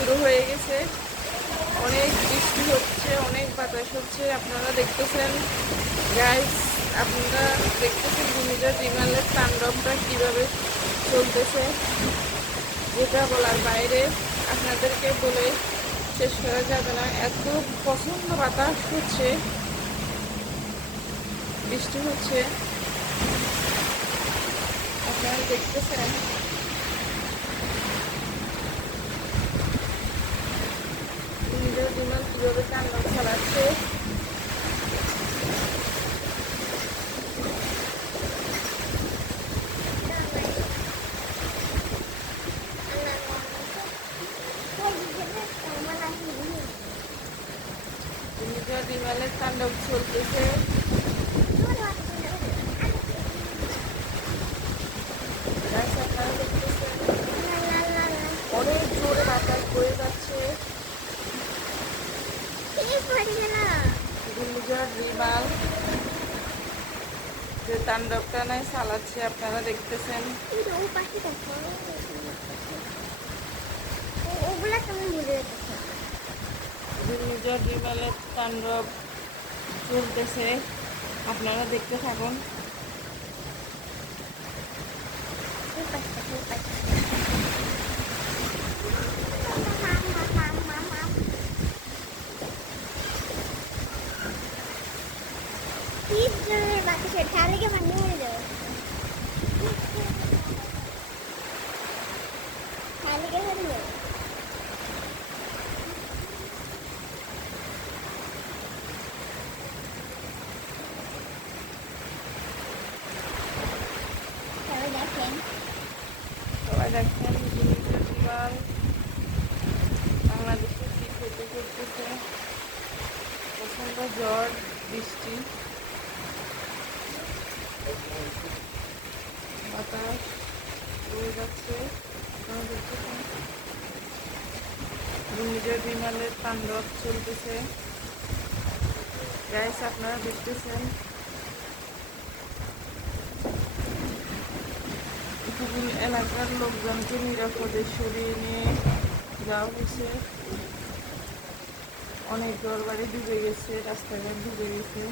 শুরু হয়ে গেছে। অনেক বৃষ্টি হচ্ছে, অনেক বাতাস হচ্ছে। আপনারা দেখতেছেন গাইস, আপনারা দেখতেছেন ঘূর্ণিঝড় রিমালের তাণ্ডবটা কিভাবে চলতেছে, যেটা বলার বাইরে। আপনাদেরকে বলে শেষ করা যাবে না, এত প্রচণ্ড বাতাস হচ্ছে, বৃষ্টি হচ্ছে। আপনারা দেখতেছেন ঘূর্ণিঝড় রিমাল কিভাবে তাণ্ডব চালাচ্ছে। ঘূর্ণিঝড় রিমালের তাণ্ডব চলতেছে। আপনারা দেখতেছেন অনেক জোরে বাতাস বয়ে যাচ্ছে। ঘূর্ণিঝড় রিমাল যে তাণ্ডবটা নাই চালাচ্ছে, আপনারা দেখতেছেন। ঘূর্ণিঝড় রিমালের তাণ্ডব চলতেছে, আপনারা দেখতে থাকুন। শালিকে পানি হয়ে যাবে, শালিকে হয়ে যাবে। সবাই দেখেন ঘূর্ণিঝড় রিমাল বাংলাদেশে কি ক্ষতি করতেছে। প্রচণ্ড ঝড় বৃষ্টি বাতাস বয়ে যাচ্ছে, আপনারা দেখতেছেন। ঘূর্ণিঝড় রিমালের তাণ্ডব চলতেছে গাইস, আপনারা দেখতেছেন। এলাকার লোকজনকে নিরাপদে সরিয়ে নিয়ে যাওয়া হয়েছে। অনেক ঘরবাড়ি ডুবে গেছে, রাস্তাঘাট ডুবে গেছে।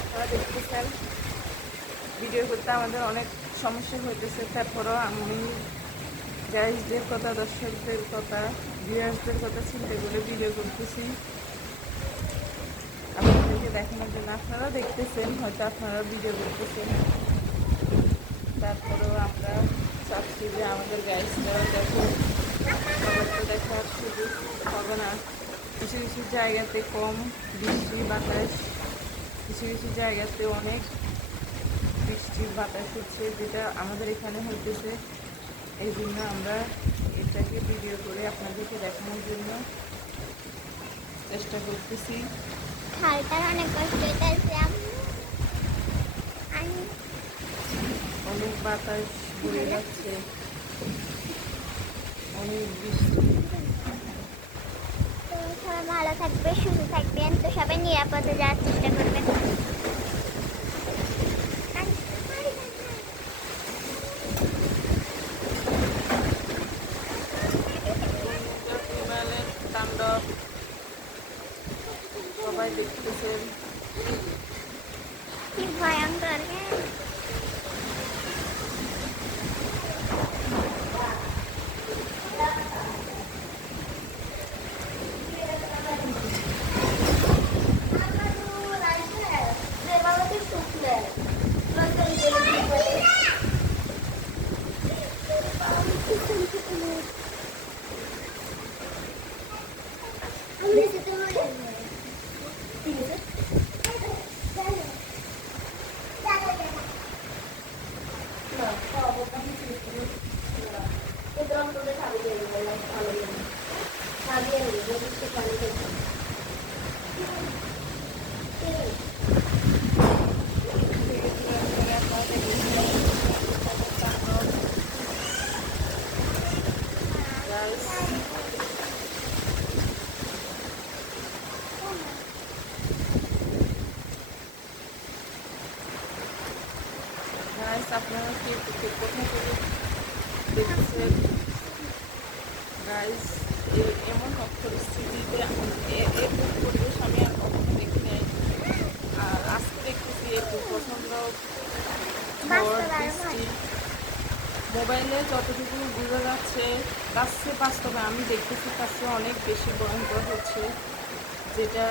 আপনারা দেখতেছেন ভিডিও করতে আমাদের অনেক সমস্যা হইতেছে, তারপরও আমি গাইজদের কথা, দর্শকদের কথা, ভিউয়ার্সদের কথা চিন্তা করে ভিডিও করতেছি আপনাদেরকে দেখানোর জন্য। আপনারা দেখতেছেন, হয়তো আপনারা ভিডিও করতেছেন, তারপরেও আমরা চাচ্ছি যে আমাদের গাইজরা দেখো, সবার তো দেখার সুযোগ হবে না। কিছু কিছু জায়গাতে কম বৃষ্টি বাতাস, কিছু কিছু জায়গাতে অনেক বৃষ্টি বাতাস হচ্ছে, যেটা আমাদের এখানে হইতেছে। এই জন্য আমরা এটাকে ভিডিও করে আপনাদেরকে দেখানোর জন্য চেষ্টা করতেছি। অনেক বাতাস বয়ে যাচ্ছে, অনেক বৃষ্টি। তো সবাই ভালো থাকবে, সুস্থ থাকবেন, তো সবাই নিরাপদে যাওয়ার চেষ্টা করবেন। তাণ্ডব সবাই দেখতেছেন। কি ভয়ঙ্কর! দেখছেন গাইস, এমন পরিস্থিতিতে এরকম পরিবেশ আমি আর কখনো দেখি নাই। আর আজকে দেখতেছি এরকম প্রচণ্ড ঝড় বৃষ্টি। মোবাইলে যতটুকু বোঝা যাচ্ছে তার চেয়ে বাস্তবে আমি দেখতেছি তার চেয়ে অনেক বেশি ভয়ঙ্কর হচ্ছে, যেটা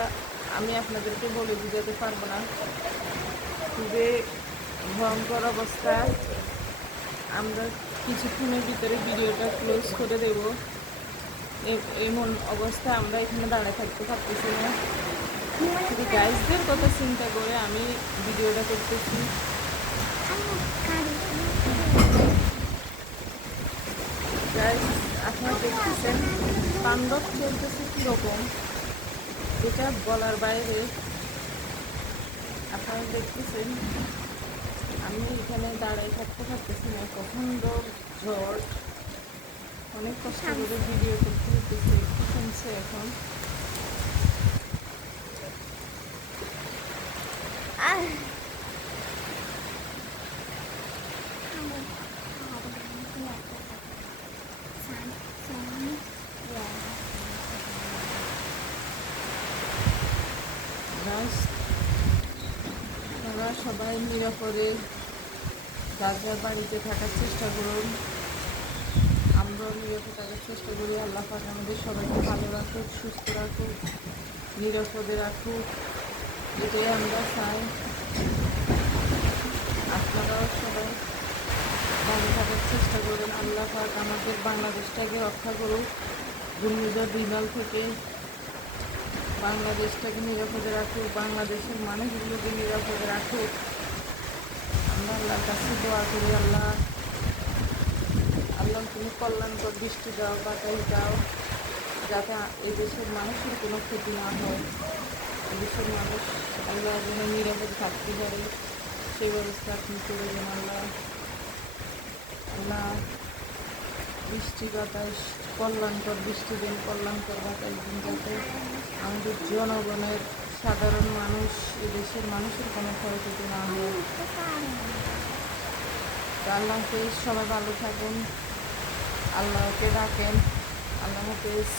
আমি আপনাদেরকে বলে বোঝাতে পারবো না। খুবই ভয়ঙ্কর অবস্থা। আমরা কিছুক্ষণের ভিতরে ভিডিওটা ক্লোজ করে দেব। এমন অবস্থায় আমরা এখানে দাঁড়িয়ে থাকতে পারতেছি না। শুধু গাইজদের কথা চিন্তা করে আমি ভিডিওটা করতেছি। গাইজ, আপনারা দেখতেছেন তাণ্ডব চলতেছে কীরকম, যেটা বলার বাইরে। আপনারা দেখতেছেন আমি এখানে দাঁড়াই থাকতে পারতেছি না, প্রচণ্ড ঝড়। অনেক কষ্ট করে ভিডিও করতে হতেছে, একটু কমছে এখন। Guys, আপনারা সবাই নিরাপদে যার যার বাড়িতে থাকার চেষ্টা করুন। আমরাও নিরাপদে থাকার চেষ্টা করি। আল্লাহ পাক আমাদের সবাইকে ভালো রাখুক, সুস্থ রাখুক, নিরাপদে রাখুক, এটাই আমরা চাই। আপনারাও সবাই ভালো থাকার চেষ্টা করুন। আল্লাহ পাক আমাদের বাংলাদেশটাকে রক্ষা করুক ঘূর্ণিঝড় বিমল থেকে। বাংলাদেশটাকে নিরাপদে রাখুক, বাংলাদেশের মানুষগুলোকে নিরাপদে রাখুক। আমরা আল্লাহর কাছে দোয়া করি, আল্লাহ তুমি কল্যাণকর বৃষ্টি দাও, বাতাস দাও, যাতে এই দেশের মানুষের কোনো ক্ষতি না হয়। এই দেশের মানুষ আল্লাহ যেন নিরাপদে থাকতে পারে, সেই ব্যবস্থা আপনি করে দেন আল্লাহ। আল্লাহ বৃষ্টি বাতাস, কল্যাণকর বৃষ্টি দিন, কল্যাণকর বাতাস দিন, যাতে আমাদের জনগণের, সাধারণ মানুষ, এই দেশের মানুষের কোনো ক্ষয়ক্ষতি না হয়। আল্লাহ হাফেজ, সবাই ভালো থাকুন, আল্লাহকে ডাকেন। আল্লাহ হাফেজ।